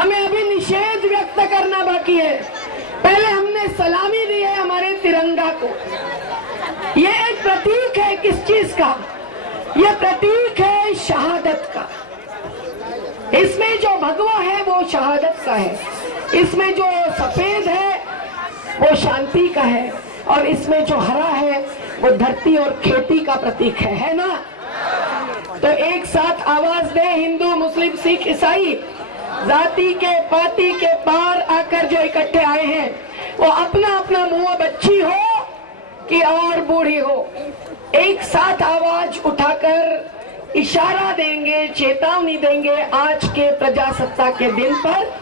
हमें अभी निषेध व्यक्त करना बाकी है। पहले हमने सलामी दी है हमारे तिरंगा को। ये एक प्रतीक है किस चीज का? ये प्रतीक है शहादत का। इसमें जो भगवा है वो शहादत का है, इसमें जो सफेद है वो शांति का है, और इसमें जो हरा है वो धरती और खेती का प्रतीक है ना? तो एक साथ आवाज दे, हिंदू मुस्लिम सिख ईसाई, जाति के पाति के पार आकर जो इकट्ठे आए हैं, वो अपना अपना मुंह बच्ची हो कि और बूढ़ी हो, एक साथ आवाज उठाकर इशारा देंगे, चेतावनी देंगे आज के प्रजासत्ताक के दिन पर,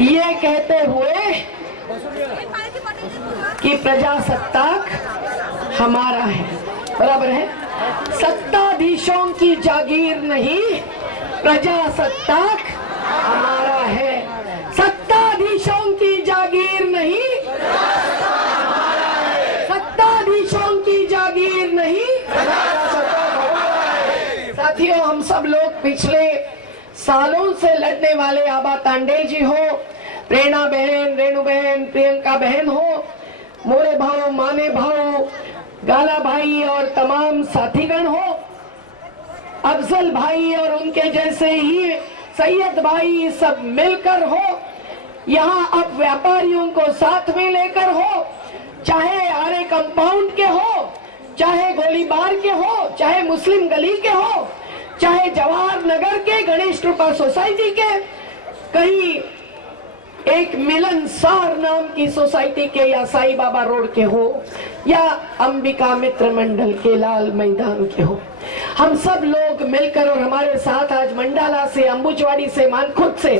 ये कहते हुए कि प्रजासत्ताक हमारा है। बराबर है? सत्ताधीशों की जागीर नहीं, प्रजासत्ताक हमारा है। सत्ताधीशों की जागीर नहीं, सत्ताधीशों की जागीर नहीं। साथियों, हम सब लोग पिछले सालों से लड़ने वाले आबा तांडे जी हो, प्रेरणा बहन, रेणु बहन, प्रियंका बहन हो, मोरे भाव, माने भाव, गाला भाई और तमाम साथीगण हो, अफजल भाई और उनके जैसे ही सैयद भाई, सब मिलकर हो, यहाँ अब व्यापारियों को साथ में लेकर हो, चाहे आरे कंपाउंड के हो, चाहे गोलीबार के हो, चाहे मुस्लिम गली के हो, चाहे जवाहर नगर के, गणेश कृपा सोसाइटी के, कहीं एक मिलनसार नाम की सोसाइटी के, या साईं बाबा रोड के हो, या अंबिका मित्र मंडल के लाल मैदान के हो, हम सब लोग मिलकर, और हमारे साथ आज मंडाला से, अंबुजवाड़ी से, मानखुद से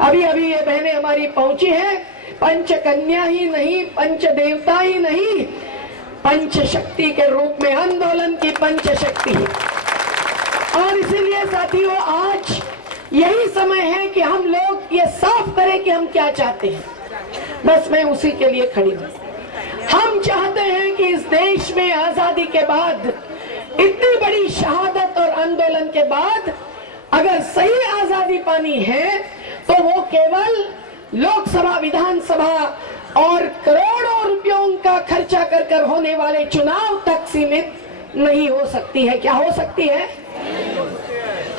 अभी अभी ये बहनें हमारी पहुंची हैं। पंच कन्या ही नहीं, पंच देवता ही नहीं, पंच शक्ति के रूप में आंदोलन की पंच शक्ति। और इसीलिए साथियों, आज यही समय है कि हम लोग ये साफ करें कि हम क्या चाहते हैं। बस मैं उसी के लिए खड़ी हूँ। हम चाहते हैं कि इस देश में आजादी के बाद, इतनी बड़ी शहादत और आंदोलन के बाद, अगर सही आजादी पानी है तो वो केवल लोकसभा, विधानसभा और करोड़ों रुपयों का खर्चा कर होने वाले चुनाव तक सीमित नहीं हो सकती है। क्या हो सकती है?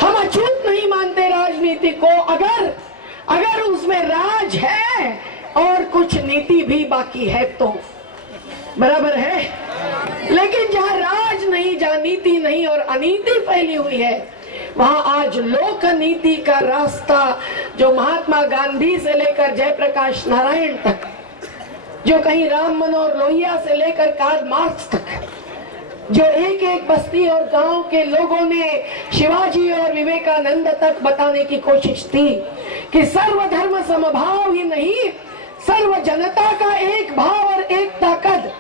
हम अछूत नहीं मानते राजनीति को, अगर उसमें राज है और कुछ नीति भी बाकी है तो। बराबर है? लेकिन जहाँ राज नहीं, जहाँ नीति नहीं और अनीति फैली हुई है, वहाँ आज लोक नीति का रास्ता, जो महात्मा गांधी से लेकर जयप्रकाश नारायण तक, जो कहीं राम मनोहर लोहिया से लेकर कार्ल मार्क्स तक, जो एक एक बस्ती और गांव के लोगों ने शिवाजी और विवेकानंद तक बताने की कोशिश थी कि सर्वधर्म समभाव ही नहीं, सर्व जनता का एक भाव और एक ताकत,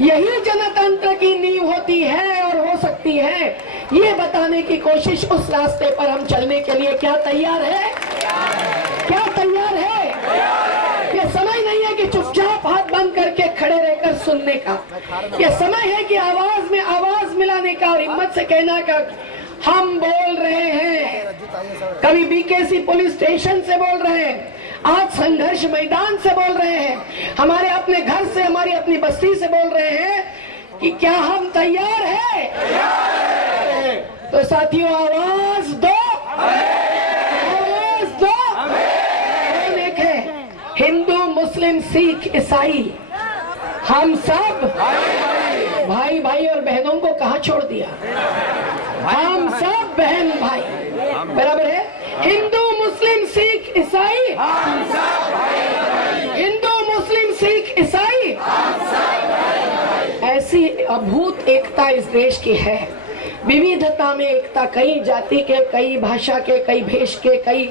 यही जनतंत्र की नींव होती है और हो सकती है। ये बताने की कोशिश, उस रास्ते पर हम चलने के लिए क्या तैयार है? क्या तैयार है? ये समय नहीं है कि चुपचाप हाथ बंद करके खड़े रहकर सुनने का। ये समय है कि आवाज में आवाज मिलाने का और हिम्मत से कहना का, हम बोल रहे हैं। कभी बीकेसी पुलिस स्टेशन से बोल रहे हैं, आज संघर्ष मैदान से बोल रहे हैं, हमारे अपने घर से, हमारी अपनी बस्ती से बोल रहे हैं कि क्या हम तैयार हैं? तो साथियों, आवाज दो, आवाज दो। कौन एक है? हिंदू, मुस्लिम, सिख, ईसाई, हम सब भाई भाई और बहनों को कहाँ छोड़ दिया? हम सब बहन भाई। बराबर है? हिंदू, मुस्लिम, सिख, ईसाई, हिंदू, मुस्लिम, सिख, ईसाई, ऐसी अद्भुत एकता इस देश की है। विविधता में एकता, कई जाति के, कई भाषा के, कई भेष के, कई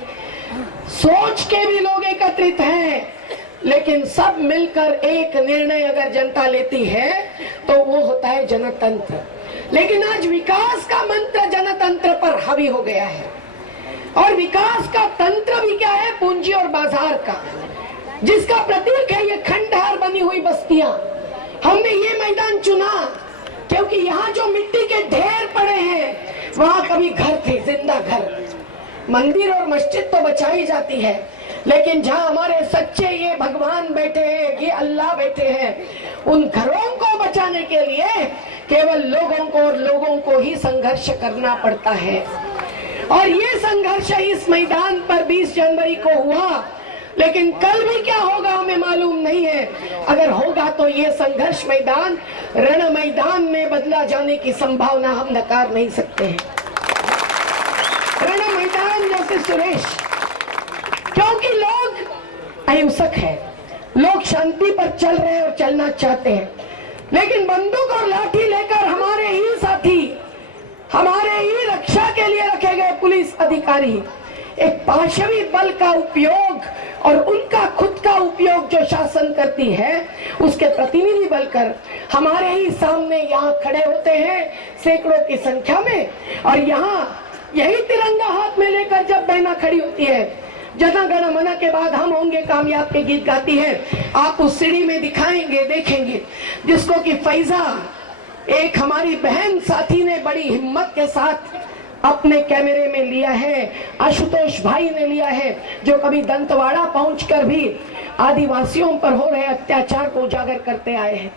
सोच के भी लोग एकत्रित हैं, लेकिन सब मिलकर एक निर्णय अगर जनता लेती है तो वो होता है जनतंत्र। लेकिन आज विकास का मंत्र जनतंत्र पर हावी हो गया है, और विकास का तंत्र भी क्या है? पूंजी और बाजार का, जिसका प्रतीक है ये खंडहर बनी हुई बस्तियां। हमने ये मैदान चुना क्योंकि यहाँ जो मिट्टी के ढेर पड़े हैं, वहां कभी घर थे, जिंदा घर, मंदिर और मस्जिद तो बचाई जाती है, लेकिन जहाँ हमारे सच्चे ये भगवान बैठे हैं, ये अल्लाह बैठे हैं, उन घरों को बचाने के लिए केवल लोगों को ही संघर्ष करना पड़ता है। और ये संघर्ष इस मैदान पर 20 जनवरी को हुआ, लेकिन कल भी क्या होगा हमें मालूम नहीं है। अगर होगा तो ये संघर्ष मैदान रण मैदान में बदला जाने की संभावना हम नकार नहीं सकते हैं। रण मैदान जैसे सुरेश, क्योंकि लोग अहिंसक है, लोग शांति पर चल रहे हैं और चलना चाहते हैं, लेकिन बंदूक और लाठी लेकर हमारे ही साथी, हमारे ही रक्षा के लिए रखे गए पुलिस अधिकारी एक पाशवी बल का उपयोग और उनका खुद का उपयोग जो शासन करती है उसके प्रतिनिधि बनकर हमारे ही सामने यहाँ खड़े होते हैं सैकड़ों की संख्या में। और यहाँ यही तिरंगा हाथ में लेकर जब बहना खड़ी होती है, जना गण मन के बाद हम होंगे कामयाब के गीत गाती है, आप उस सीढ़ी में दिखाएंगे, देखेंगे, जिसको कि फैजा एक हमारी बहन साथी ने बड़ी हिम्मत के साथ अपने कैमरे में लिया है, आशुतोष भाई ने लिया है, जो कभी दंतवाड़ा पहुंचकर भी आदिवासियों पर हो रहे अत्याचार को उजागर करते आए हैं।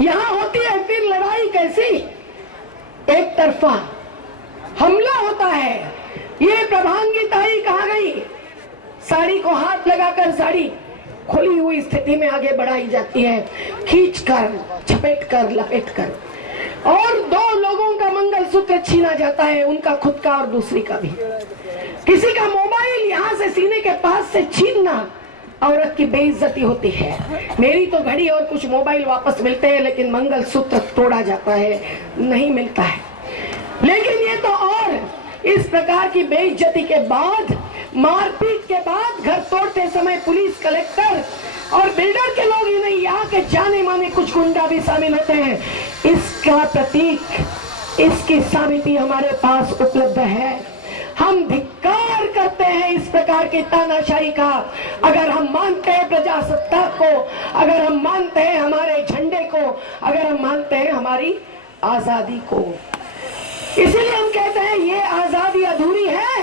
यहाँ होती है फिर लड़ाई कैसी, एक तरफा हमला होता है। ये प्रभांगी ताई कहाँ गई, साड़ी को हाथ लगाकर साड़ी खुली हुई स्थिति में आगे बढ़ाई जाती है, खींचकर, झपेटकर, लपेटकर, और दो लोगों का मंगलसूत्र छीना जाता है, उनका खुद का और दूसरी का भी। किसी का मोबाइल यहाँ से सीने के पास से छीनना औरत की बेइज्जती होती है। मेरी तो घड़ी और कुछ मोबाइल वापस मिलते हैं, लेकिन मंगलसूत्र तोड़ा जाता है, नहीं मिलता है। लेकिन ये तो और इस प्रकार की बेइज्जती के बाद, मारपीट के बाद घर तोड़ते समय पुलिस, कलेक्टर और बिल्डर के लोग ही नहीं, यहाँ के जाने माने कुछ गुंडा भी शामिल होते हैं। इसका प्रतीक, इसकी साबिती हमारे पास उपलब्ध है। हम धिक्कार करते हैं इस प्रकार की तानाशाही का। अगर हम मानते हैं प्रजासत्ताक को, अगर हम मानते हैं हमारे झंडे को, अगर हम मानते हैं हमारी आजादी को, इसीलिए हम कहते हैं ये आजादी अधूरी है,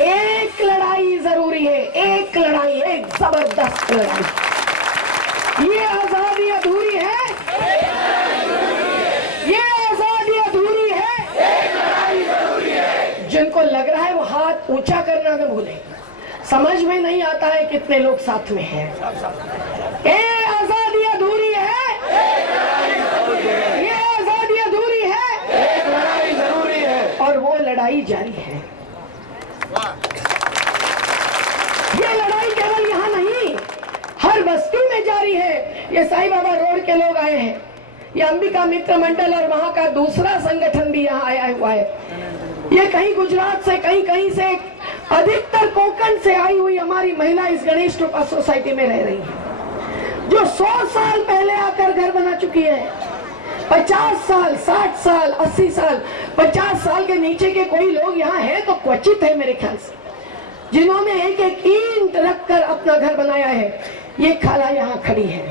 एक लड़ाई जरूरी है, एक लड़ाई, एक जबरदस्त लड़ाई। ये आजादी अधूरी है, ये आजादी अधूरी है, एक लड़ाई जरूरी है। जिनको लग रहा है वो हाथ ऊंचा करना न भूले, समझ में नहीं आता है कितने लोग साथ में हैं। ये आजादी अधूरी है, ये आजादी अधूरी है, एक लड़ाई जरूरी है, और वो लड़ाई जारी है। ये लड़ाई केवल यहाँ नहीं, हर बस्ती में जारी है। ये साईं बाबा रोड के लोग आए हैं, ये अंबिका मित्र मंडल और वहां का दूसरा संगठन भी यहाँ आया हुआ है। ये कहीं गुजरात से, कहीं से, अधिकतर कोंकण से आई हुई हमारी महिला इस गणेश कृपा सोसाइटी में रह रही है, जो 100 साल पहले आकर घर बना चुकी है। 50 साल, 60 साल, 80 साल, 50 साल के नीचे के कोई लोग यहाँ है तो क्वचित है मेरे ख्याल से, जिन्होंने एक एक ईंट रखकर अपना घर बनाया है। ये खाला यहाँ खड़ी है,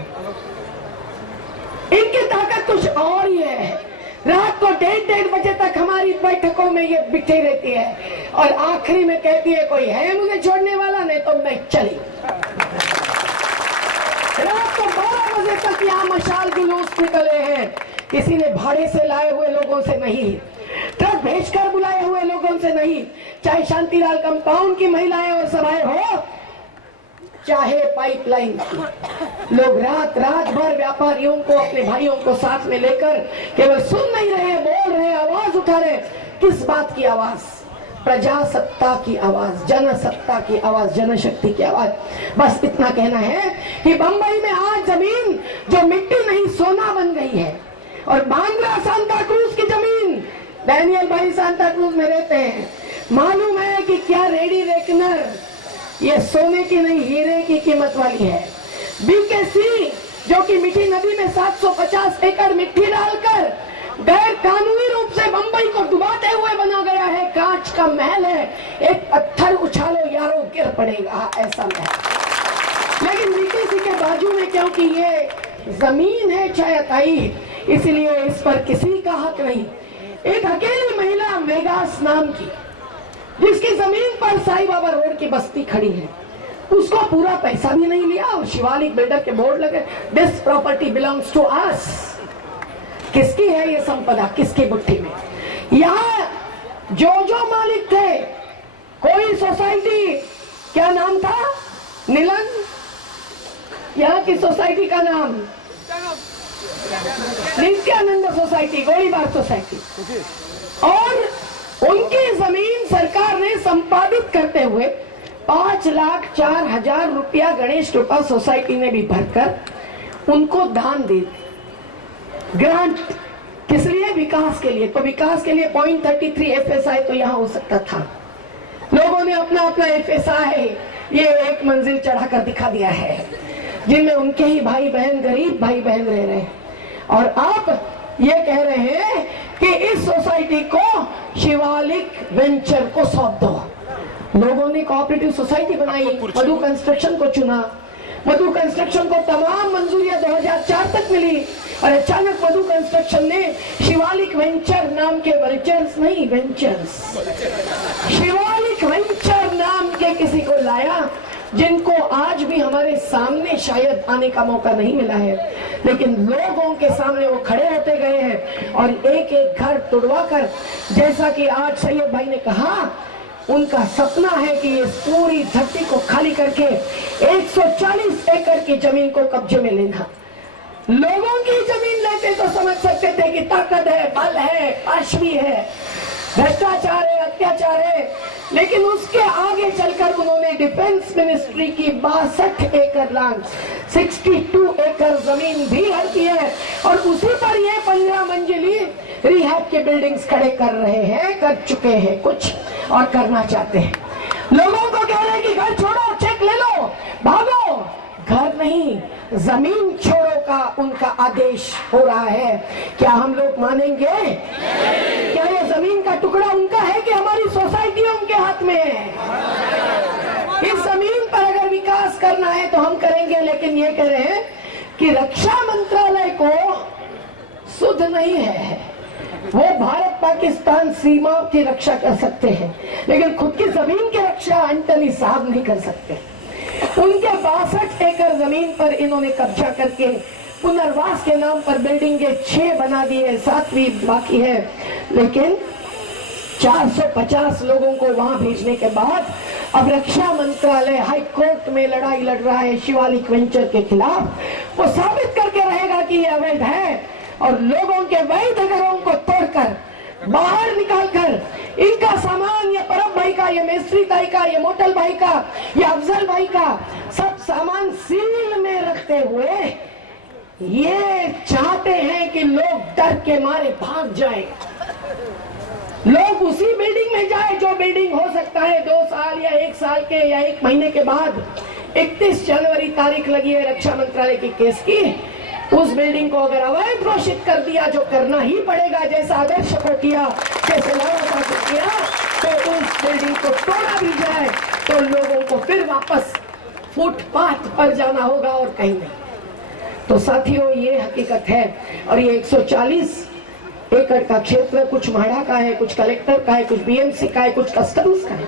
इनकी ताकत कुछ और ही है। रात को 1:30 बजे तक हमारी बैठकों में ये बिठे रहती है और आखिरी में कहती है कोई है मुझे छोड़ने वाला, नहीं तो मैं चली। रात को 12 बजे तक यहाँ मशाल जुलूस निकले हैं, किसी ने भाड़े से लाए हुए लोगों से नहीं, ट्रक भेजकर बुलाए हुए लोगों से नहीं, चाहे शांतिलाल कंपाउंड की महिलाएं और सभाएं हो, चाहे पाइपलाइन की। लोग रात भर व्यापारियों को, अपने भाइयों को साथ में लेकर केवल सुन नहीं रहे, बोल रहे, आवाज उठा रहे। किस बात की आवाज? प्रजासत्ता की आवाज, जनसत्ता की आवाज, जनशक्ति की आवाज। बस इतना कहना है कि बंबई में आज जमीन जो मिट्टी नहीं सोना बन गई है, और बांद्रा सांता क्रूज की जमीन, डैनियल भाई सांता क्रूज में रहते हैं, मालूम है कि क्या रेडी रेकनर, ये सोने की नहीं हीरे की कीमत वाली है। बीकेसी जो कि मीठी नदी में 750 एकड़ मिट्टी डालकर गैर कानूनी रूप से बंबई को डुबाते हुए बना गया है, कांच का महल है, एक पत्थर उछालो यारो गिर पड़ेगा ऐसा महल। लेकिन बीकेसी के बाजू में क्योंकि ये जमीन है छायाताई, इसलिए इस पर किसी का हक नहीं। एक अकेली महिला वेगास नाम की, जिसकी जमीन पर साईं बाबा रोड की बस्ती खड़ी है, उसको पूरा पैसा भी नहीं लिया और शिवालिक बिल्डर के बोर्ड लगे, this property belongs to us. किसकी है ये संपदा, किसकी मुट्ठी में? यहाँ जो मालिक थे, कोई सोसाइटी, क्या नाम था नीलन, यहाँ की सोसाइटी का नाम नित्यानंद सोसाइटी, गोलीबार सोसाइटी, और उनकी जमीन सरकार ने संपादित करते हुए 5,04,000 रुपया गणेश कृपा सोसाइटी ने भी भरकर उनको दान दे दी, ग्रांट। किस लिए? विकास के लिए। तो विकास के लिए 0.33 FSI तो यहाँ हो सकता था। लोगों ने अपना अपना FSI ये एक मंजिल चढ़ाकर दिखा दिया है, जिनमें उनके ही भाई बहन, गरीब भाई बहन रह रहे हैं। और आप ये कह रहे हैं कि इस सोसाइटी को शिवालिक वेंचर को सौंप दो। लोगों ने कोऑपरेटिव सोसाइटी बनाई, मधु कंस्ट्रक्शन को चुना, मधु कंस्ट्रक्शन को तमाम मंजूरियां 2004 तक मिली, और अचानक मधु कंस्ट्रक्शन ने शिवालिक वेंचर नाम के, वेंचर्स नहीं वेंचर्स, शिवालिक वेंचर नाम के किसी को लाया, जिनको आज भी हमारे सामने शायद आने का मौका नहीं मिला है, लेकिन लोगों के सामने वो खड़े होते गए हैं और एक एक घर तुड़वाकर, जैसा कि आज सैयद भाई ने कहा, उनका सपना है कि ये पूरी धरती को खाली करके 140 एकड़ की जमीन को कब्जे में लेना। लोगों की जमीन लेते तो समझ सकते थे कि ताकत है, बल है, पाशवी है, भ्रष्टाचार है, अत्याचार है, लेकिन उसके आगे चलकर उन्होंने डिफेंस मिनिस्ट्री की 62 एकड़ लैंड, 62 एकड़ जमीन भी हड़पी है, और उसी पर ये 15 मंजिली रिहैब के बिल्डिंग्स खड़े कर रहे हैं, कर चुके हैं कुछ और करना चाहते हैं। लोगों को कह रहे हैं कि घर छोड़ो, चेक ले लो, भागो। घर नहीं, जमीन छोड़ो का उनका आदेश हो रहा है। क्या हम लोग मानेंगे? क्या ये जमीन का टुकड़ा उनका है कि हमारी सोसाइटी उनके हाथ में है? इस जमीन पर अगर विकास करना है तो हम करेंगे, लेकिन ये कह रहे हैं कि रक्षा मंत्रालय को सुध नहीं है, वो भारत पाकिस्तान सीमाओं की रक्षा कर सकते हैं, लेकिन खुद की जमीन की रक्षा अंटनी साहब नहीं कर सकते। उनके 62 एकड़ जमीन पर इन्होंने कब्जा करके पुनर्वास के नाम पर बिल्डिंगे 6 बना दी है, 7वीं बाकी है, लेकिन 450 लोगों को वहां भेजने के बाद अब रक्षा मंत्रालय हाई कोर्ट में लड़ाई लड़ रहा है शिवालिक वेंचर के खिलाफ। वो साबित करके रहेगा कि यह अवैध है, और लोगों के वैध घरों को तोड़कर बाहर निकालकर इनका सामान, ये परब भाई का, ये मेस्त्री भाई का, ये मोटल भाई का, ये अफजल भाई का, सब सामान सील में रखते हुए ये चाहते हैं कि लोग डर के मारे भाग जाएं, लोग उसी बिल्डिंग में जाए जो बिल्डिंग हो सकता है 2 साल या 1 साल के या 1 महीने के बाद 31 जनवरी तारीख लगी है रक्षा मंत्रालय की केस की, उस बिल्डिंग को अगर अवैध घोषित कर दिया, जो करना ही पड़ेगा, जैसा आदर्श को किया, जैसे लाला को किया, तो उस बिल्डिंग को तोड़ा भी जाए तो लोगों को फिर वापस फुटपाथ पर जाना होगा और कहीं नहीं। तो साथियों, ये हकीकत है। और ये 140 एकड़ का क्षेत्र कुछ म्हाडा का है, कुछ कलेक्टर का है, कुछ बीएमसी का है, कुछ कस्टम्स का है,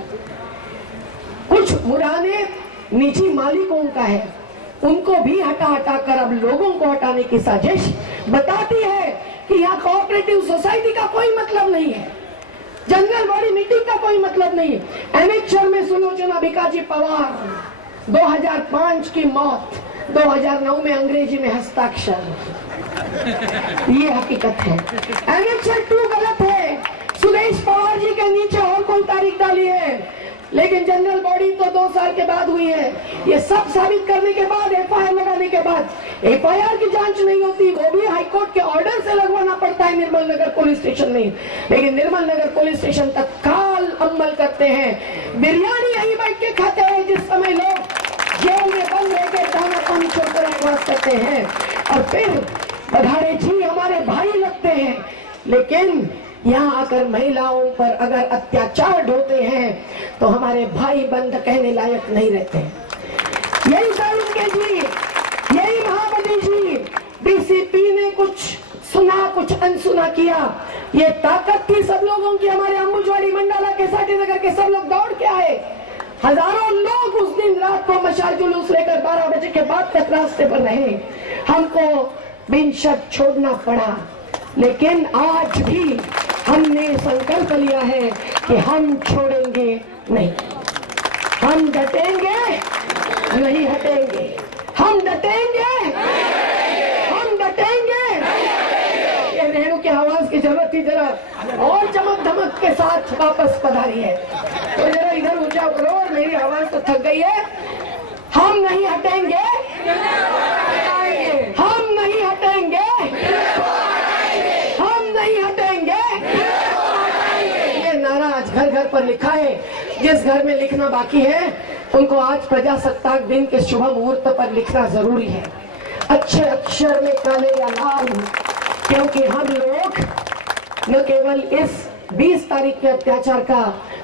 कुछ पुराने निजी मालिकों का है। उनको भी हटा कर अब लोगों को हटाने की साजिश बताती है कि यहाँ कोऑपरेटिव सोसाइटी का कोई मतलब नहीं है, जनरल बॉडी मीटिंग का कोई मतलब नहीं है। एनेक्चर में सुलोचना भिकाजी पवार, 2005 की मौत, 2009 में अंग्रेजी में हस्ताक्षर, ये हकीकत है। एनेक्चर 2 गलत है, सुरेश पवार जी के नीचे और कोई तारीख डाली है, लेकिन जनरल बॉडी तो 2 साल के बाद हुई है। ये सब साबित करने के बाद, एफआईआर लगाने के बाद, एफआईआर की जांच नहीं होती, वो भी हाईकोर्ट के ऑर्डर से लगवाना पड़ता है निर्मल नगर पुलिस स्टेशन में, लेकिन निर्मल नगर पुलिस स्टेशन तत्काल अमल करते हैं। बिरयानी यही बैठ के खाते हैं जिस समय लोग जेल में बंद रहकर दाना पानी छोड़कर उपवास करते हैं, और फिर बधाड़े जी हमारे भाई लगते हैं, लेकिन यहाँ आकर महिलाओं पर अगर अत्याचार ढोते हैं तो हमारे भाई बंद कहने लायक नहीं रहते। यही सारुण के जी, यही महाबली जी, डीसीपी ने कुछ सुना कुछ अनसुना किया। ये ताकत थी सब लोगों की। हमारे अंबुजवाड़ी, मंडाला, केसाटी नगर के सब लोग दौड़ के आए। हजारों लोग उस दिन रात को मशाल जुलूस लेकर 12 बजे के बाद तक रास्ते पर रहे। हमको बिन शक छोड़ना पड़ा, लेकिन आज भी हमने संकल्प लिया है कि हम छोड़ेंगे नहीं, हम डटेंगे नहीं हटेंगे, हम डटेंगे, हम डटेंगे। ये रेणु की आवाज की जरूरत थी, जरा और चमक धमक के साथ वापस पधारी है। तो जरा इधर ऊंचा करो, और मेरी आवाज तो थक गई है। हम नहीं हटेंगे, हम नहीं हटेंगे, हम नहीं हटेंगे। ये नारा आज घर घर पर लिखा है। जिस घर में लिखना बाकी है उनको आज प्रजासत्ताक दिन के शुभ मुहूर्त पर लिखना जरूरी है, अच्छे अक्षर में काले या लाल, क्योंकि हम लोग न केवल इस 20 तारीख के अत्याचार का,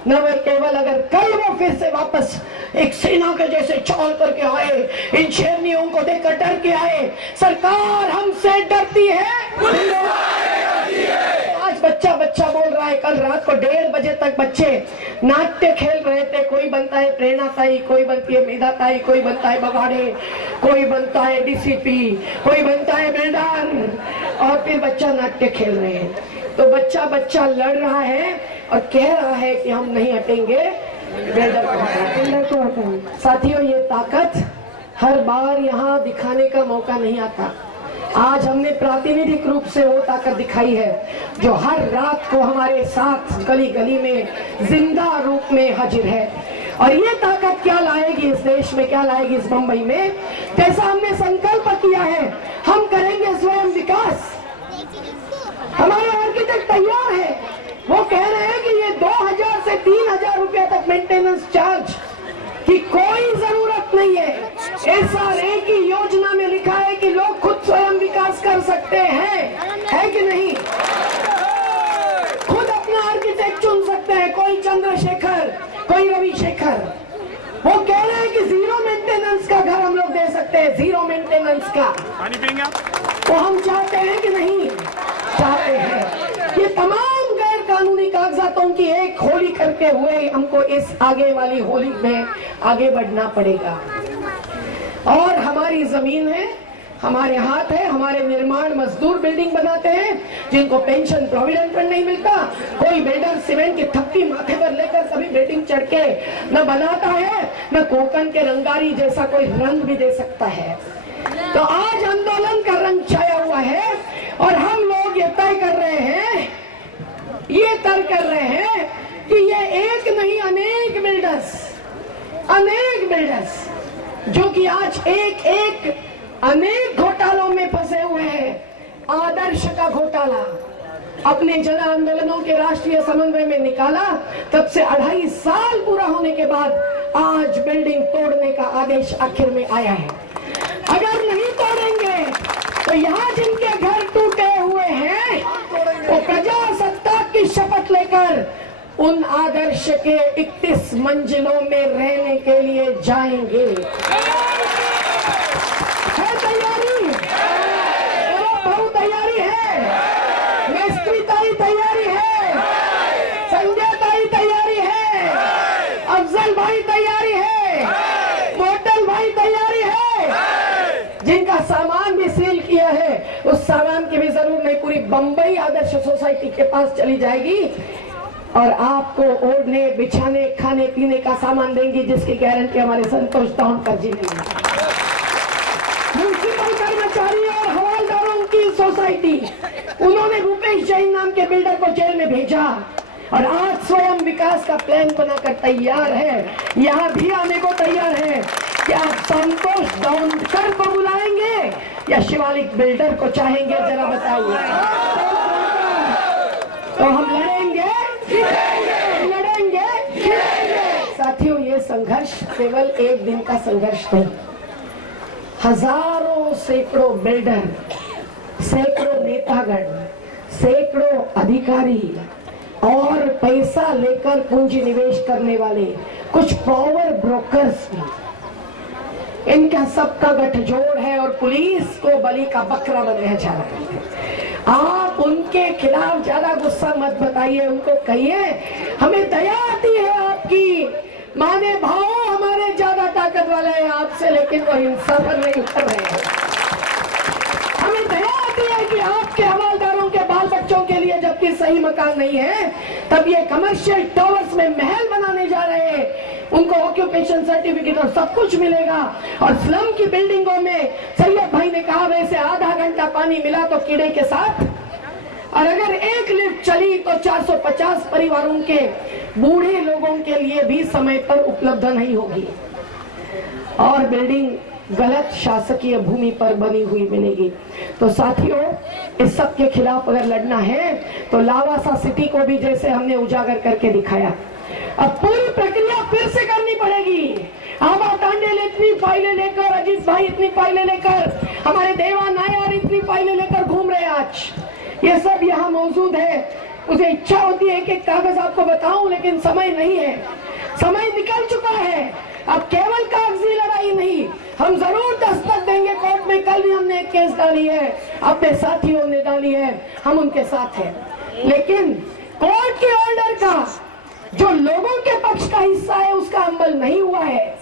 न केवल अगर कल वो फिर से वापस एक सेना के जैसे चाल करके आए, इन शेरनियों को देखकर डर के आए। सरकार हमसे डरती है। आज बच्चा बच्चा बोल रहा है। कल रात को 1:30 बजे तक बच्चे नाट्य खेल रहे थे। कोई बनता है प्रेरणा ताई, कोई बनती है मेधा ताई, कोई बनता है बगाड़े, कोई बनता है डीसीपी, कोई बनता है बेलदार, और फिर बच्चा नाट्य खेल रहे हैं। तो बच्चा बच्चा लड़ रहा है और कह रहा है कि हम नहीं हटेंगे, बेलदार को हटाएंगे। साथियों, ये ताकत हर बार यहाँ दिखाने का मौका नहीं आता। आज हमने प्रातिनिधिक रूप से वो ताकत दिखाई है जो हर रात को हमारे साथ गली गली में जिंदा रूप में हाजिर है। और ये ताकत क्या लाएगी इस देश में, क्या लाएगी इस मुंबई में? जैसा हमने संकल्प किया है, हम करेंगे स्वयं विकास। हमारे आर्किटेक्ट तैयार है। वो कह रहे हैं कि ये 2000 से 3000 रुपया तक मेंटेनेंस चार्ज की कोई जरूरत नहीं है। SRA की योजना में लिखा है कि लोग खुद स्वयं विकास कर सकते हैं, है कि नहीं? खुद अपना आर्किटेक्ट चुन सकते हैं, कोई चंद्रशेखर, कोई रविशेखर। वो कह रहे हैं कि 0 मेंटेनेंस का घर हम लोग दे सकते हैं, 0 मेंटेनेंस का। पानी पिएंगे आप? वो हम चाहते हैं कि नहीं चाहते हैं। ये तमाम गैर कानूनी कागजातों की एक होली करते हुए हमको इस आगे वाली होली में आगे बढ़ना पड़ेगा। और हमारी जमीन है, हमारे हाथ है। हमारे निर्माण मजदूर बिल्डिंग बनाते हैं जिनको पेंशन प्रोविडेंट फंड नहीं मिलता। कोई बिल्डर सीमेंट की थप्पी माथे पर लेकर कभी बिल्डिंग चढ़ के न बनाता है, न कोकण के रंगारी जैसा कोई रंग भी दे सकता है। तो आज आंदोलन का रंग छाया हुआ है और हम लोग ये तय कर रहे हैं, ये तय कर रहे हैं कि ये एक नहीं अनेक बिल्डर्स जो कि आज एक अनेक घोटालों में फंसे हुए हैं। आदर्श का घोटाला अपने जन आंदोलनों के राष्ट्रीय समन्वय में निकाला, तब से 2.5 साल पूरा होने के बाद आज बिल्डिंग तोड़ने का आदेश आखिर में आया है। अगर नहीं तोड़ेंगे तो यहाँ जिनके घर टूटे हुए हैं वो प्रजासत्ताक की शपथ लेकर उन आदर्श के 31 मंजिलों में रहने के लिए जाएंगे। है तैयारी? बहु तैयारी है, मिस्त्री ताई तैयारी है, संजय ताई तैयारी है, अफजल भाई तैयारी है, मोटल भाई तैयारी है। जिनका सामान भी सील किया है उस सामान की भी जरूर नहीं, पूरी बंबई आदर्श सोसाइटी के पास चली जाएगी और आपको ओढ़ने, बिछाने, खाने पीने का सामान देंगी, जिसकी गारंटी हमारे संतोष दावनकर जी ने। म्युनिसिपल कर्मचारी और हवालदारों की सोसाइटी, उन्होंने भूपेश जैन नाम के बिल्डर को जेल में भेजा और आज स्वयं विकास का प्लान बनाकर तैयार है, यहाँ भी आने को तैयार है। क्या आप संतोष दावनकर को बुलाएंगे या शिवालिक बिल्डर को चाहेंगे, जरा बताइए। तो हम लड़ेंगे, साथियों। ये संघर्ष केवल एक दिन का संघर्ष नहीं, हजारों सैकड़ों बिल्डर, सैकड़ों नेतागण, सैकड़ों अधिकारी और पैसा लेकर पूंजी निवेश करने वाले कुछ पावर ब्रोकर्स भी, इनका सबका गठजोड़ है और पुलिस को बलि का बकरा बनाया जा रहा है। आप उनके खिलाफ ज्यादा गुस्सा मत बताइए, उनको कहिए हमें दया आती है आपकी, माने भाव हमारे ज्यादा ताकत वाले हैं आपसे, लेकिन वो हिंसा पर नहीं उतर रहे हैं। हमें दया आती है कि आपके हवालदारों के बाल बच्चों के लिए जबकि सही मकान नहीं है, तब ये कमर्शियल टावर्स में महल बनाने जा रहे हैं, उनको ऑक्यूपेशन सर्टिफिकेट और सब कुछ मिलेगा। और स्लम की बिल्डिंगों में सैयद भाई ने कहा वैसे आधा घंटा पानी मिला तो कीड़े के साथ, और अगर एक लिफ्ट चली तो 450 परिवारों के बूढ़े लोगों के लिए भी समय पर उपलब्ध नहीं होगी, और बिल्डिंग गलत शासकीय भूमि पर बनी हुई मिलेगी। तो साथियों, इस सब के खिलाफ अगर लड़ना है तो लावासा सिटी को भी जैसे हमने उजागर करके दिखाया, अब पूरी प्रक्रिया फिर से करनी पड़ेगी। आबा तांडेल इतनी फाइलें लेकर, अजीत भाई इतनी फाइलें लेकर, हमारे देवा नायर इतनी फाइलें लेकर घूम रहे आज, ये सब यहाँ मौजूद है। मुझे इच्छा होती है कि कागज आपको बताऊं, लेकिन समय नहीं है, समय निकल चुका है। अब केवल कागजी लड़ाई नहीं, हम जरूर दस्तक देंगे कोर्ट में। कल भी हमने एक केस डाली है, अपने साथियों ने डाली है, हम उनके साथ हैं, लेकिन कोर्ट के ऑर्डर का जो लोगों के पक्ष का हिस्सा है उसका अमल नहीं हुआ है।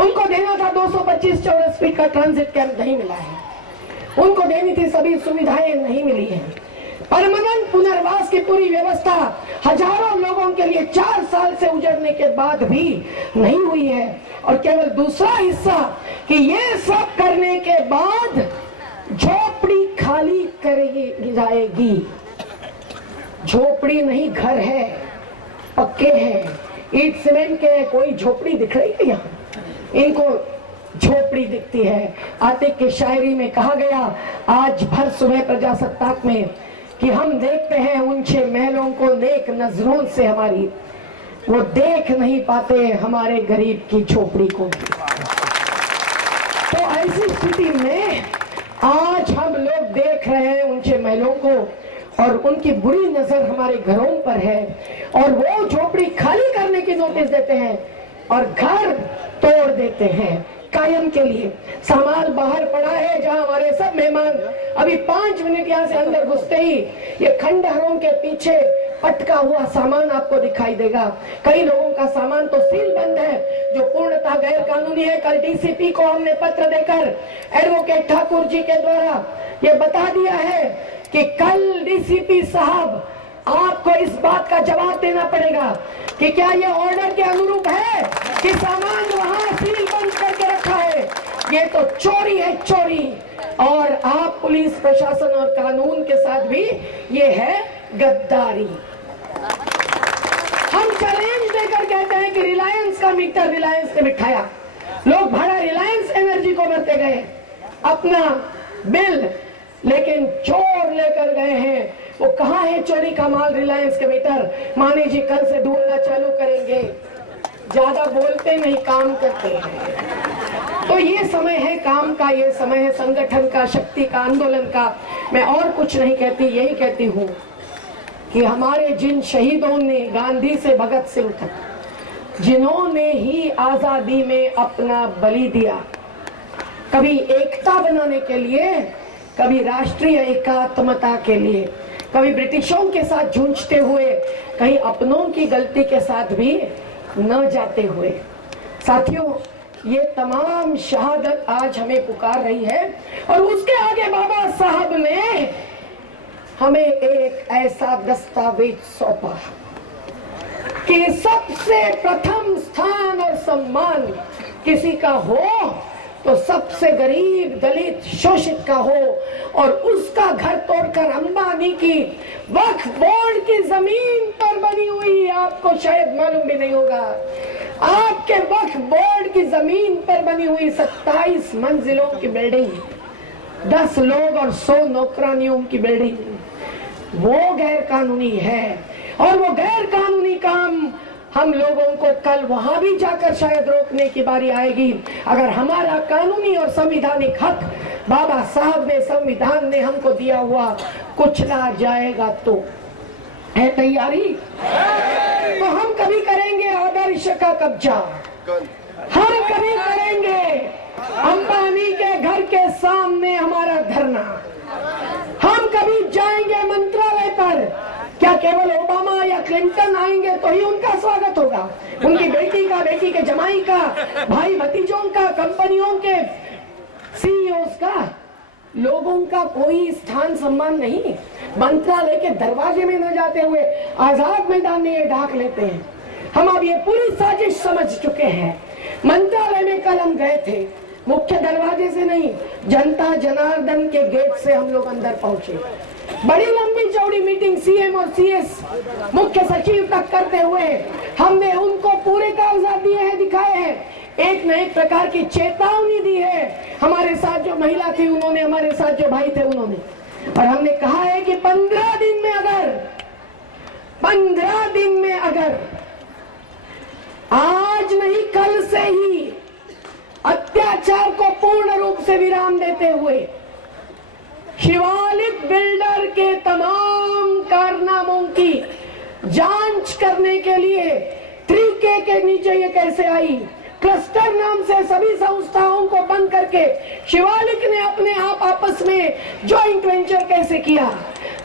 उनको देना था 225 चौरस फीट का ट्रांजिट कैंप, नहीं मिला है। उनको देनी थी सभी सुविधाएं, नहीं मिली है। परमानेंट पुनर्वास की पूरी व्यवस्था हजारों लोगों के लिए 4 साल से उजड़ने के बाद भी नहीं हुई है। और केवल दूसरा हिस्सा कि ये सब करने के बाद झोपड़ी खाली करी जाएगी। झोपड़ी नहीं, घर है, पक्के हैं, ईट सीमेंट के। कोई झोपड़ी दिख रही है यहाँ? इनको झोपड़ी दिखती है। आतिक की शायरी में कहा गया आज भर सुबह प्रजासत्ताक में कि हम देखते हैं ऊंचे महलों को नेक नजरों से, हमारी वो देख नहीं पाते हमारे गरीब की झोपड़ी को। तो ऐसी स्थिति में आज हम लोग देख रहे हैं ऊंचे महलों को, और उनकी बुरी नजर हमारे घरों पर है, और वो झोपड़ी खाली करने की नोटिस देते हैं और घर तोड़ देते हैं कायम के लिए। सामान बाहर पड़ा है, जहां हमारे सब मेहमान अभी 5 मिनट यहाँ से अंदर घुसते ही ये खंडहरों के पीछे पटका हुआ सामान आपको दिखाई देगा। कई लोगों का सामान तो सील बंद है, जो पूर्णतः गैर कानूनी है। कल डीसीपी को हमने पत्र देकर एडवोकेट ठाकुर जी के द्वारा ये बता दिया है कि कल डीसीपी साहब आपको इस बात का जवाब देना पड़ेगा कि क्या ये ऑर्डर के अनुरूप है कि सामान वहां सील बंद करके रखा है। ये तो चोरी है, चोरी। और आप पुलिस प्रशासन और कानून के साथ भी ये है गद्दारी। हम चैलेंज देकर कहते हैं कि रिलायंस का मीटर रिलायंस ने बिठाया, लोग भाड़ा रिलायंस एनर्जी को भरते गए अपना बिल, लेकिन चोर लेकर गए हैं। वो कहाँ है चोरी का माल? रिलायंस के मीटर। मानी जी कल से ढूंढना चालू करेंगे। ज्यादा बोलते नहीं, काम करते हैं। तो ये समय है काम का, ये समय है संगठन का, शक्ति का, आंदोलन का। मैं और कुछ नहीं कहती, यही कहती हूँ कि हमारे जिन शहीदों ने, गांधी से भगत सिंह तक, जिन्होंने ही आजादी में अपना बलि दिया, कभी एकता बनाने के लिए, कभी राष्ट्रीय एकात्मता के लिए, कभी ब्रिटिशों के साथ जूझते हुए, कहीं अपनों की गलती के साथ भी न जाते हुए। साथियों, ये तमाम शहादत आज हमें पुकार रही है, और उसके आगे बाबा साहब ने हमें एक ऐसा दस्तावेज सौंपा कि सबसे प्रथम स्थान और सम्मान किसी का हो तो सबसे गरीब, दलित, शोषित का हो, और उसका घर तोड़कर अंबानी की वक्फ बोर्ड की जमीन पर बनी हुई, आपको शायद मालूम भी नहीं होगा, आपके वक्फ बोर्ड की जमीन पर बनी हुई 27 मंजिलों की बिल्डिंग, 10 लोग और 100 नौकरानियों की बिल्डिंग, वो गैर कानूनी है। और वो गैर कानूनी काम हम लोगों को कल वहां भी जाकर शायद रोकने की बारी आएगी, अगर हमारा कानूनी और संवैधानिक हक बाबा साहब ने, संविधान ने हमको दिया हुआ कुचला जाएगा। तो है तैयारी? तो हम कभी करेंगे आदर्श का कब्जा, हम कभी करेंगे अंबानी के घर के सामने हमारा धरना, हम कभी जाए केवल ओबामा या क्लिंटन आएंगे तो ही उनका स्वागत होगा, उनकी बेटी का, बेटी के जमाई का, भाई भतीजों का, कंपनियों के सीईओस का, लोगों का कोई स्थान सम्मान नहीं। मंत्रालय के दरवाजे में न जाते हुए आजाद मैदान में ये ढाक लेते हैं। हम अब ये पूरी साजिश समझ चुके हैं। मंत्रालय में कल हम गए थे, मुख्य दरवाजे से नहीं, जनता जनार्दन के गेट से हम लोग अंदर पहुंचे। बड़ी लंबी चौड़ी मीटिंग सीएम और सीएस मुख्य सचिव तक करते हुए हमने उनको पूरे कागजात दिए हैं, दिखाए हैं, एक न एक प्रकार की चेतावनी दी है। हमारे साथ जो महिला थी उन्होंने, हमारे साथ जो भाई थे उन्होंने, और हमने कहा है कि 15 दिन में अगर आज नहीं कल से ही अत्याचार को पूर्ण रूप से विराम देते हुए शिवालिक बिल्डर के तमाम कारनामों की जांच करने के लिए 3K के नीचे ये कैसे आई, क्लस्टर नाम से सभी संस्थाओं को बंद करके शिवालिक ने अपने आप आपस में जॉइंट वेंचर कैसे किया,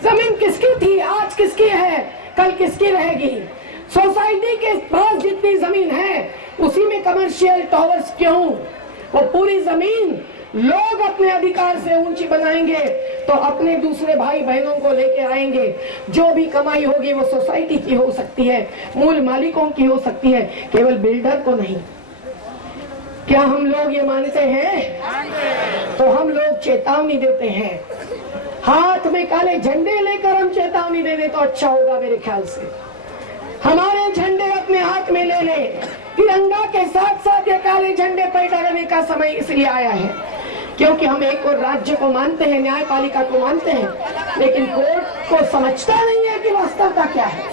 जमीन किसकी थी, आज किसकी है, कल किसकी रहेगी, सोसाइटी के पास जितनी जमीन है उसी में कमर्शियल टावर्स क्यों, वो पूरी जमीन लोग अपने अधिकार से ऊंची बनाएंगे तो अपने दूसरे भाई बहनों को लेके आएंगे। जो भी कमाई होगी वो सोसाइटी की हो सकती है, मूल मालिकों की हो सकती है, केवल बिल्डर को नहीं। क्या हम लोग ये मानते हैं? तो हम लोग चेतावनी देते हैं, हाथ में काले झंडे लेकर हम चेतावनी दे दे तो अच्छा होगा। मेरे ख्याल से हमारे झंडे अपने हाथ में ले ले, तिरंगा के साथ साथ ये काले झंडे पर डरने का समय इसलिए आया है क्योंकि हम एक और राज्य को मानते हैं, न्यायपालिका को मानते हैं, लेकिन कोर्ट को समझता नहीं है कि वास्तवता क्या है।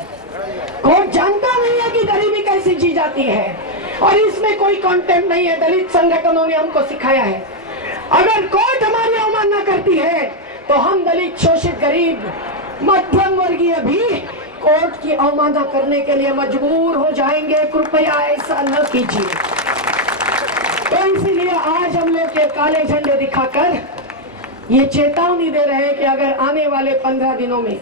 कोर्ट जानता नहीं है कि गरीबी कैसी जी जाती है, और इसमें कोई कंटेंट नहीं है। दलित संगठनों ने हमको सिखाया है, अगर कोर्ट हमारी अवमानना करती है तो हम दलित, शोषित, गरीब, मध्यम वर्गीय भी कोर्ट की अवमानना करने के लिए मजबूर हो जाएंगे। कृपया ऐसा न कीजिए। तो इसीलिए आज हम लोग के काले झंडे दिखाकर ये चेतावनी दे रहे हैं कि अगर आने वाले 15 दिनों में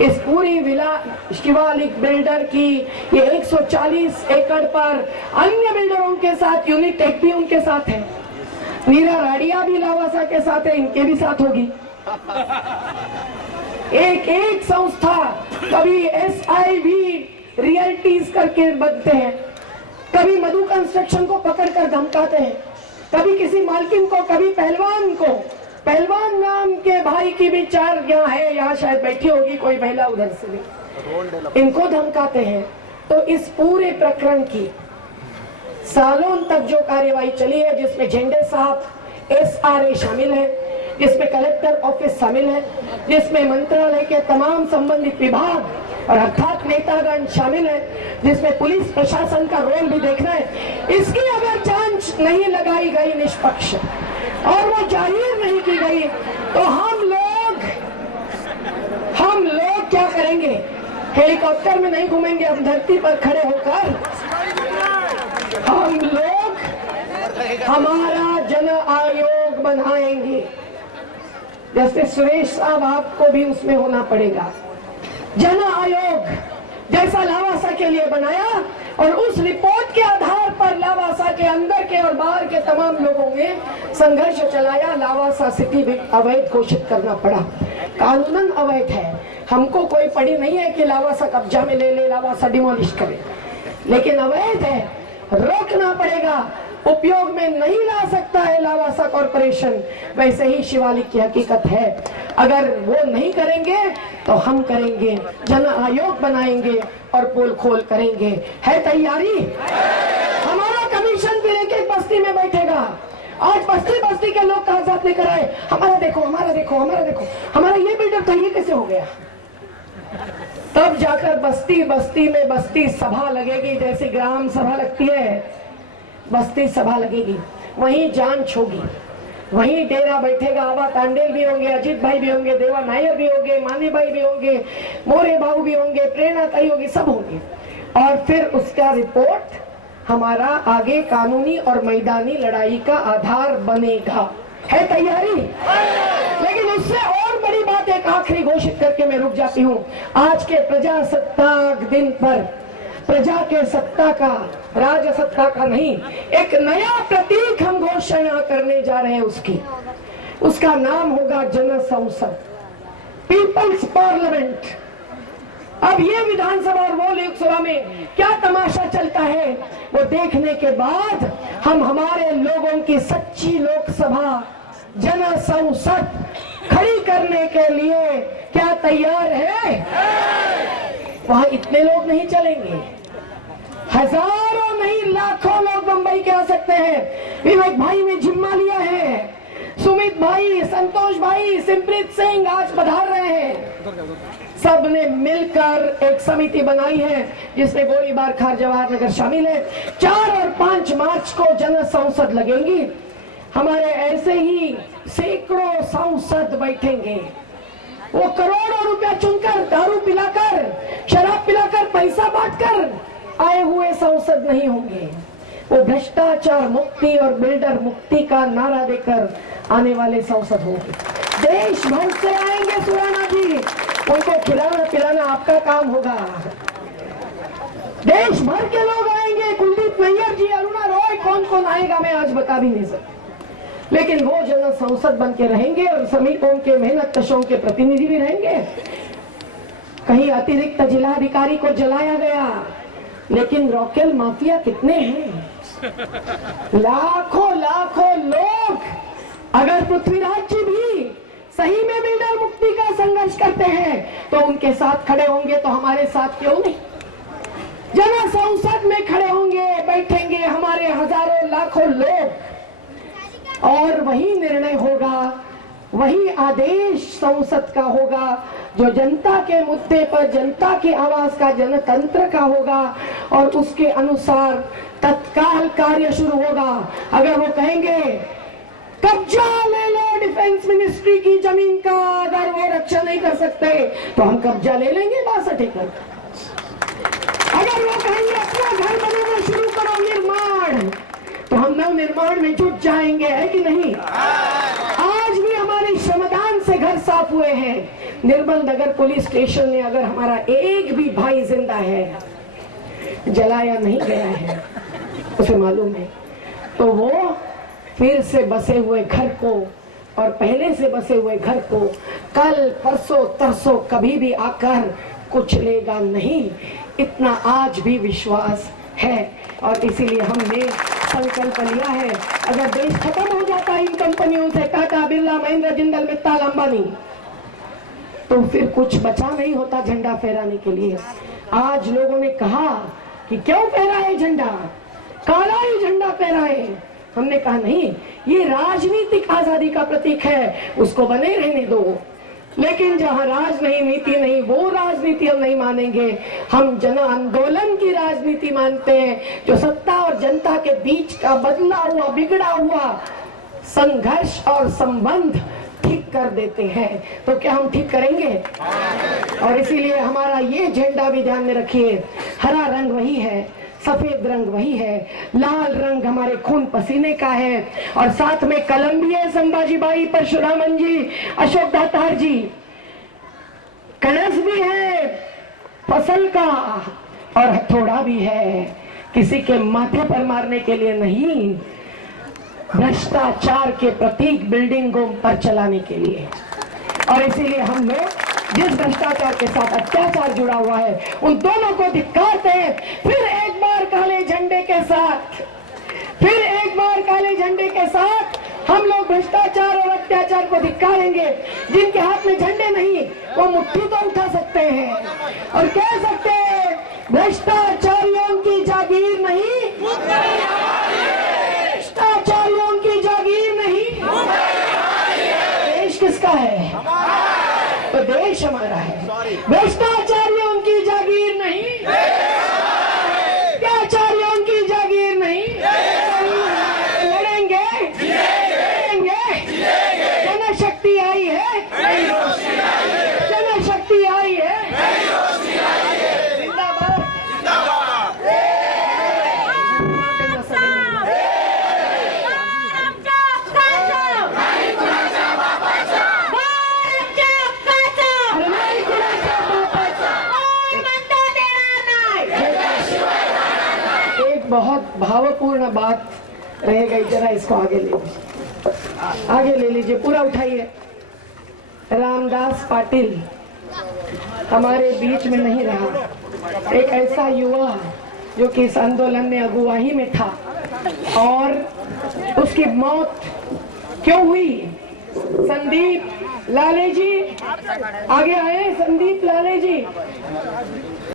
इस पूरी विला शिवालिक बिल्डर की ये 140 एकड़ पर अन्य बिल्डरों के साथ यूनिटेक भी उनके साथ है, नीरा राडिया भी लावासा के साथ है, इनके भी साथ होगी। एक एक संस्था, कभी SIV रियल्टीज करके बनते हैं, कभी मधु कंस्ट्रक्शन को पकड़कर धमकाते हैं, कभी किसी मालकिन को, कभी पहलवान को, पहलवान नाम के भाई की भी 4 यहाँ है, यहाँ शायद बैठी होगी कोई महिला उधर से भी, इनको धमकाते हैं। तो इस पूरे प्रकरण की सालों तक जो कार्यवाही चली है, जिसमें झंडे साहब SRA शामिल है, जिसमें कलेक्टर ऑफिस शामिल है, जिसमें मंत्रालय के तमाम संबंधित विभाग और अर्थात नेतागण शामिल है, जिसमें पुलिस प्रशासन का रोल भी देखना है, इसकी अगर जांच नहीं लगाई गई निष्पक्ष और वो जाहिर नहीं की गई तो हम लोग क्या करेंगे? हेलीकॉप्टर में नहीं घूमेंगे, हम धरती पर खड़े होकर हम लोग हमारा जन आयोग बनाएंगे। जैसे सुरेश साहब, आपको भी उसमें होना पड़ेगा। जन आयोग जैसा लावासा के लिए बनाया और उस रिपोर्ट के आधार पर लावासा के अंदर के और बाहर के तमाम लोगों ने संघर्ष चलाया। लावासा सिटी भी अवैध घोषित करना पड़ा, कानूनन अवैध है। हमको कोई पड़ी नहीं है कि लावासा कब्जा में ले ले, लावासा डिमोलिश करे, लेकिन अवैध है, रोकना पड़ेगा, उपयोग में नहीं ला सकता है लावासा कॉर्पोरेशन। वैसे ही शिवालिक की हकीकत है, अगर वो नहीं करेंगे तो हम करेंगे, जन आयोग बनाएंगे और पोल खोल करेंगे। है तैयारी? हमारा कमीशन भी लेके बस्ती में बैठेगा। आज बस्ती बस्ती के लोग कागजात लेकर आए, हमारा देखो, हमारा देखो, हमारा देखो, हमारा ये बिल्डर था, ये कैसे हो गया? तब जाकर बस्ती बस्ती में बस्ती सभा लगेगी, जैसे ग्राम सभा लगती है, बस्ती सभा लगेगी, वहीं जांच होगी, वहीं डेरा बैठेगा। आबा तांडेल भी होंगे, अजीत भाई भी होंगे, देवा नायर भी होंगे, मानी भाई भी होंगे, मोरे भाऊ भी होंगे, प्रेरणा ताई होगी, सब होंगे। और फिर उसका रिपोर्ट हमारा आगे कानूनी और मैदानी लड़ाई का आधार बनेगा। है तैयारी? लेकिन उससे और बड़ी बात बात एक आखिरी घोषित करके मैं रुक जाती हूँ। आज के प्रजासत्ताक दिन पर प्रजा के सत्ता का, राजसत्ता का नहीं, एक नया प्रतीक हम घोषणा करने जा रहे हैं उसकी। उसका नाम होगा जन संसद, पीपल्स पार्लियामेंट। अब ये विधानसभा और वो लोकसभा में क्या तमाशा चलता है, वो देखने के बाद हम हमारे लोगों की सच्ची लोकसभा जन संसद खड़ी करने के लिए क्या तैयार है? वहां इतने लोग नहीं चलेंगे, हजारों नहीं लाखों लोग बंबई के आ सकते हैं। विवेक भाई ने जिम्मा लिया है, सुमित भाई, संतोष भाई, सिमप्रीत सिंह आज पधार रहे हैं। सब ने मिलकर एक समिति बनाई है जिसमें गोलीबार खार जवाहर नगर शामिल है। 4 और 5 मार्च को जन संसद लगेंगी। हमारे ऐसे ही सैकड़ों सांसद बैठेंगे। वो करोड़ों रुपया चुनकर, दारू पिलाकर, शराब पिलाकर, पैसा बांटकर आए हुए सांसद नहीं होंगे। वो भ्रष्टाचार मुक्ति और बिल्डर मुक्ति का नारा देकर आने वाले सांसद होंगे। देश भर से आएंगे सुराना जी, उनको खिलाना पिलाना आपका काम होगा। देश भर के लोग आएंगे, कुलदीप नैयर जी, अरुणा रॉय, कौन कौन आएगा मैं आज बता भी नहीं सकता। लेकिन वो जन संसद बन के रहेंगे और श्रमिकों के, मेहनत कशों के प्रतिनिधि भी रहेंगे। कहीं अतिरिक्त जिलाधिकारी को जलाया गया, लेकिन रॉकेल माफिया कितने हैं? लाखों लाखों लोग। अगर पृथ्वीराज जी भी सही में बिल्डर मुक्ति का संघर्ष करते हैं तो उनके साथ खड़े होंगे, तो हमारे साथ क्यों नहीं? जन संसद में खड़े होंगे, बैठेंगे हमारे हजारों लाखों लोग, और वही निर्णय होगा, वही आदेश संसद का होगा जो जनता के मुद्दे पर, जनता की आवाज का, जनतंत्र का होगा, और उसके अनुसार तत्काल कार्य शुरू होगा। अगर वो कहेंगे कब्जा ले लो डिफेंस मिनिस्ट्री की जमीन का, अगर वो रक्षा नहीं कर सकते तो हम कब्जा ले लेंगे 62 एकड़। अगर वो कहेंगे अपना घर बनाना शुरू करो, निर्माण, तो हम नव निर्माण में जुट जाएंगे, है कि नहीं? आज भी हमारे श्रमदान से घर साफ हुए हैं। निर्मल नगर पुलिस स्टेशन में अगर हमारा एक भी भाई जिंदा है, जलाया नहीं गया है, उसे मालूम है, तो वो फिर से बसे हुए घर को और पहले से बसे हुए घर को कल परसों तरसों कभी भी आकर कुछ लेगा नहीं, इतना आज भी विश्वास है। और इसीलिए हमने संकल्प लिया है, अगर देश खत्म हो जाता है इन कंपनियों से, टाटा, बिरला, महिंद्रा, जिंदल, मित्तल, अंबानी, तो फिर कुछ बचा नहीं होता झंडा फहराने के लिए। आज लोगों ने कहा कि क्यों फहराए झंडा, काला ही झंडा फहराए। हमने कहा नहीं, ये राजनीतिक आजादी का प्रतीक है, उसको बने रहने दो। लेकिन जहां राज नहीं, नीति नहीं, वो राजनीति हम नहीं मानेंगे। हम जन आंदोलन की राजनीति मानते हैं, जो सत्ता और जनता के बीच का बदला हुआ, बिगड़ा हुआ संघर्ष और संबंध ठीक कर देते हैं। तो क्या हम ठीक करेंगे? और इसीलिए हमारा ये झंडा भी ध्यान में रखिए, हरा रंग वही है, सफेद रंग वही है, लाल रंग हमारे खून पसीने का है, और साथ में कलम भी है, संभाजी बाई, परशुरामन जी, अशोक दातार जी, कलश भी है फसल का, और हथौड़ा भी है, किसी के माथे पर मारने के लिए नहीं, भ्रष्टाचार के प्रतीक बिल्डिंगों पर चलाने के लिए। और इसीलिए हम लोग जिस भ्रष्टाचार के साथ अत्याचार जुड़ा हुआ है, उन दोनों को धिक्कारते हैं। फिर एक बार काले झंडे के साथ, फिर एक बार काले झंडे के साथ हम लोग भ्रष्टाचार और अत्याचार को धिक्कारेंगे। जिनके हाथ में झंडे नहीं, वो मुट्ठी तो उठा सकते हैं और कह सकते हैं भ्रष्टाचारियों की जागीर नहीं, भ्रष्टाचारियों की जागीर नहीं। देश किसका है? तो देश हमारा है। भ्रष्टाचारियों की जागीर नहीं, अत्याचारियों की जागीर नहीं। लड़ेंगे, जनशक्ति आई है, जनशक्ति आई है, जिंदाबाद, रह गई, जरा इसको आगे ले लीजिए, आगे ले लीजिए, पूरा उठाइए। रामदास पाटिल हमारे बीच में नहीं रहा, एक ऐसा युवा जो कि इस आंदोलन में अगुवाही में था, और उसकी मौत क्यों हुई? संदीप लाले जी आगे आए, संदीप लाले जी।